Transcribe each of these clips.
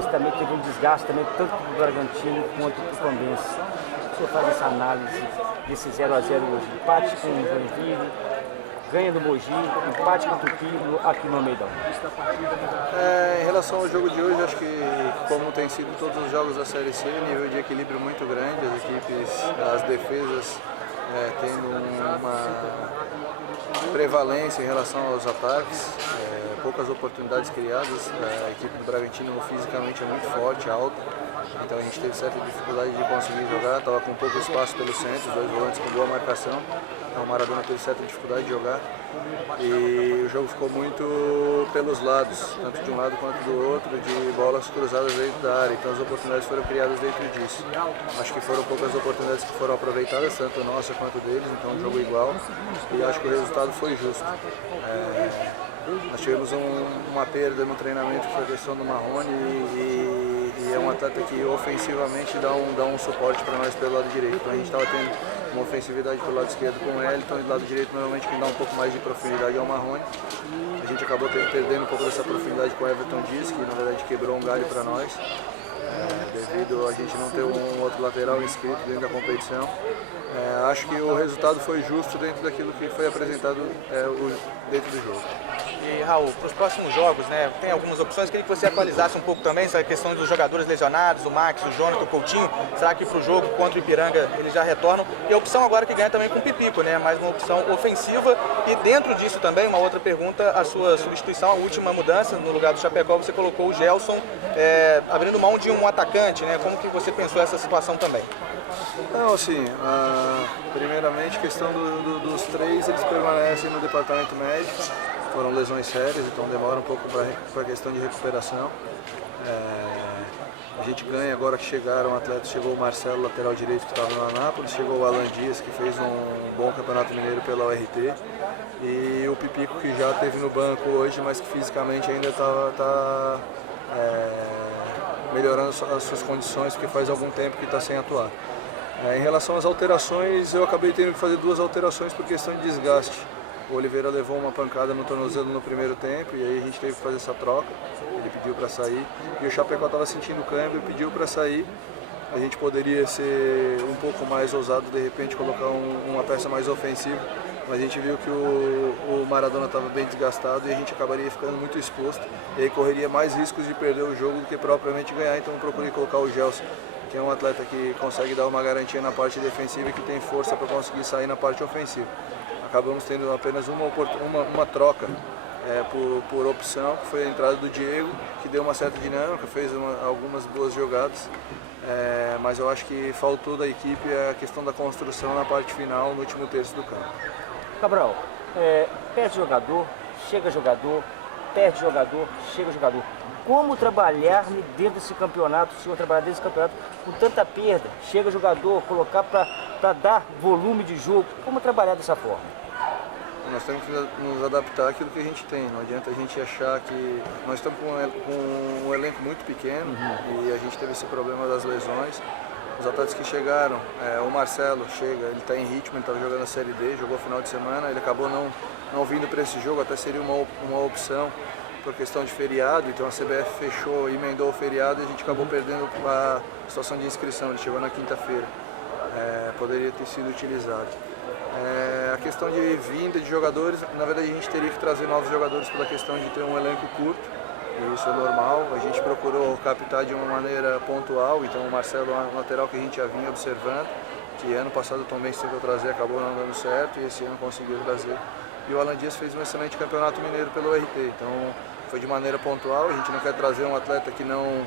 mas também teve um desgaste também tanto para o Bragantino quanto para o Tombense. Você faz essa análise desse 0 a 0 hoje? Empate com o Joinville, ganha do Mogi, empate com o Tupi aqui no Almeidão. Em relação ao jogo de hoje, acho que como tem sido todos os jogos da Série C, nível de equilíbrio muito grande, as equipes, as defesas tendo uma prevalência em relação aos ataques, poucas oportunidades criadas, a equipe do Bragantino fisicamente é muito forte, alta, então a gente teve certa dificuldade de conseguir jogar, estava com pouco espaço pelo centro, os dois volantes com boa marcação, então o Maradona teve certa dificuldade de jogar e o jogo ficou muito pelos lados, tanto de um lado quanto do outro, de bolas cruzadas dentro da área, então as oportunidades foram criadas dentro disso. Acho que foram poucas oportunidades que foram aproveitadas, tanto nossa quanto deles, então um jogo igual e acho que o resultado foi justo. Nós tivemos uma perda no treinamento que foi a questão do Marrone e é um atleta que ofensivamente dá um suporte para nós pelo lado direito. Então a gente estava tendo uma ofensividade pelo lado esquerdo com o Elton e do lado direito normalmente quem dá um pouco mais de profundidade é o Marrone. A gente acabou perdendo um pouco dessa profundidade com o Everton Dias, que na verdade quebrou um galho para nós. Devido a gente não ter um outro lateral inscrito dentro da competição. Acho que o resultado foi justo dentro daquilo que foi apresentado dentro do jogo. E Raul, para os próximos jogos, né, tem algumas opções, queria que você atualizasse um pouco também essa questão dos jogadores lesionados, o Max, o Jonathan, o Coutinho, será que para o jogo contra o Ipiranga eles já retornam? E a opção agora que ganha também com o Pipico, né, mais uma opção ofensiva e dentro disso também, uma outra pergunta, a sua substituição, a última mudança, no lugar do Chapecó você colocou o Gelson, abrindo mão de um atacante, né, como que você pensou essa situação também? Não, assim, primeiramente a questão dos três, eles permanecem no departamento médico, foram lesões sérias, então demora um pouco para a questão de recuperação. A gente ganha agora que chegaram atletas, chegou o Marcelo, lateral direito que estava no Anápolis, chegou o Alan Dias, que fez um bom campeonato mineiro pela URT, e o Pipico que já esteve no banco hoje, mas que fisicamente ainda está melhorando as suas condições, porque faz algum tempo que está sem atuar. Em relação às alterações, eu acabei tendo que fazer duas alterações por questão de desgaste. O Oliveira levou uma pancada no tornozelo no primeiro tempo e aí a gente teve que fazer essa troca, ele pediu para sair. E o Chapecó estava sentindo o câmbio e pediu para sair. A gente poderia ser um pouco mais ousado, de repente colocar uma peça mais ofensiva, mas a gente viu que o Maradona estava bem desgastado e a gente acabaria ficando muito exposto. E aí correria mais riscos de perder o jogo do que propriamente ganhar, então eu procurei colocar o Gelson, que é um atleta que consegue dar uma garantia na parte defensiva e que tem força para conseguir sair na parte ofensiva. Acabamos tendo apenas uma troca por opção, que foi a entrada do Diego, que deu uma certa dinâmica, fez algumas boas jogadas, mas eu acho que faltou da equipe a questão da construção na parte final, no último terço do campo. Cabral, perde jogador, chega jogador, perde jogador, chega jogador. Como trabalhar dentro desse campeonato, se eu trabalhar dentro desse campeonato com tanta perda, chega jogador, colocar para dar volume de jogo, como trabalhar dessa forma? Nós temos que nos adaptar àquilo que a gente tem, não adianta a gente achar que... Nós estamos com um elenco muito pequeno e a gente teve esse problema das lesões. Os atletas que chegaram, o Marcelo chega, ele está em ritmo, ele estava jogando a Série D, jogou final de semana, ele acabou não vindo para esse jogo, até seria uma opção por questão de feriado, então a CBF fechou, emendou o feriado e a gente acabou perdendo a situação de inscrição, ele chegou na quinta-feira, poderia ter sido utilizado. A questão de vinda de jogadores, na verdade a gente teria que trazer novos jogadores pela questão de ter um elenco curto, e isso é normal, a gente procurou captar de uma maneira pontual, então o Marcelo é um lateral que a gente já vinha observando, que ano passado também se tentou trazer, acabou não dando certo e esse ano conseguiu trazer. E o Alan Dias fez um excelente campeonato mineiro pelo URT, então foi de maneira pontual, a gente não quer trazer um atleta que não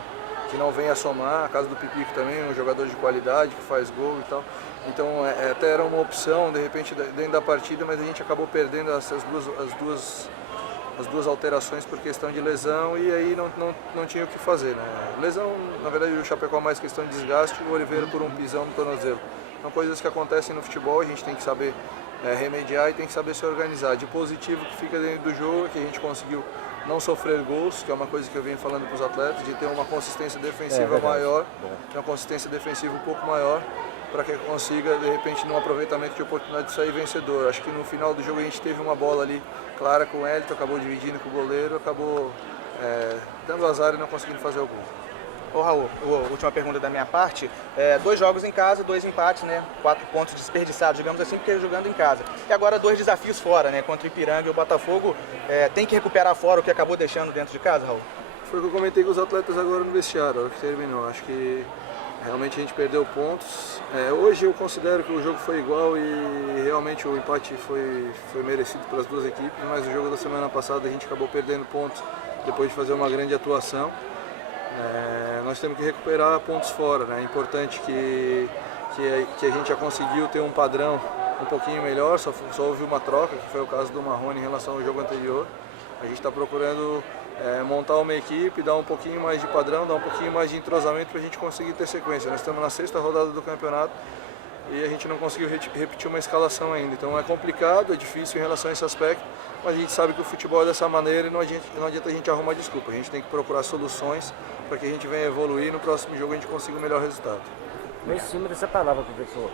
venha somar, a casa do Pipico também, um jogador de qualidade, que faz gol e tal. Então até era uma opção, de repente, dentro da partida, mas a gente acabou perdendo as duas alterações por questão de lesão e aí não tinha o que fazer, né? Lesão, na verdade, o Chapecó é mais questão de desgaste e o Oliveira por um pisão no tornozelo. São coisas que acontecem no futebol, a gente tem que saber remediar e tem que saber se organizar. De positivo que fica dentro do jogo, que a gente conseguiu não sofrer gols, que é uma coisa que eu venho falando para os atletas, de ter uma consistência defensiva maior, uma consistência defensiva um pouco maior, para que consiga, de repente, num aproveitamento de oportunidade de sair vencedor. Acho que no final do jogo a gente teve uma bola ali clara com o Elton, acabou dividindo com o goleiro, acabou dando azar e não conseguindo fazer o gol. Ô Raul, última pergunta da minha parte. 2 jogos em casa, 2 empates, né? 4 pontos desperdiçados, digamos assim, porque jogando em casa. E agora 2 desafios fora, né? Contra o Ipiranga e o Botafogo. Tem que recuperar fora o que acabou deixando dentro de casa, Raul? Foi o que eu comentei com os atletas agora no vestiário, a hora que terminou. Acho que realmente a gente perdeu pontos. Hoje eu considero que o jogo foi igual e realmente o empate foi merecido pelas duas equipes, mas o jogo da semana passada a gente acabou perdendo pontos depois de fazer uma grande atuação. Nós temos que recuperar pontos fora, né? É importante que a gente já conseguiu ter um padrão um pouquinho melhor, só houve uma troca, que foi o caso do Marrone em relação ao jogo anterior. A gente está procurando montar uma equipe, dar um pouquinho mais de padrão, dar um pouquinho mais de entrosamento para a gente conseguir ter sequência. Nós estamos na 6ª rodada do campeonato e a gente não conseguiu repetir uma escalação ainda. Então é complicado, é difícil em relação a esse aspecto, mas a gente sabe que o futebol é dessa maneira e não adianta a gente arrumar desculpa. A gente tem que procurar soluções para que a gente venha evoluir e no próximo jogo a gente consiga o melhor resultado. Em cima dessa palavra, professor,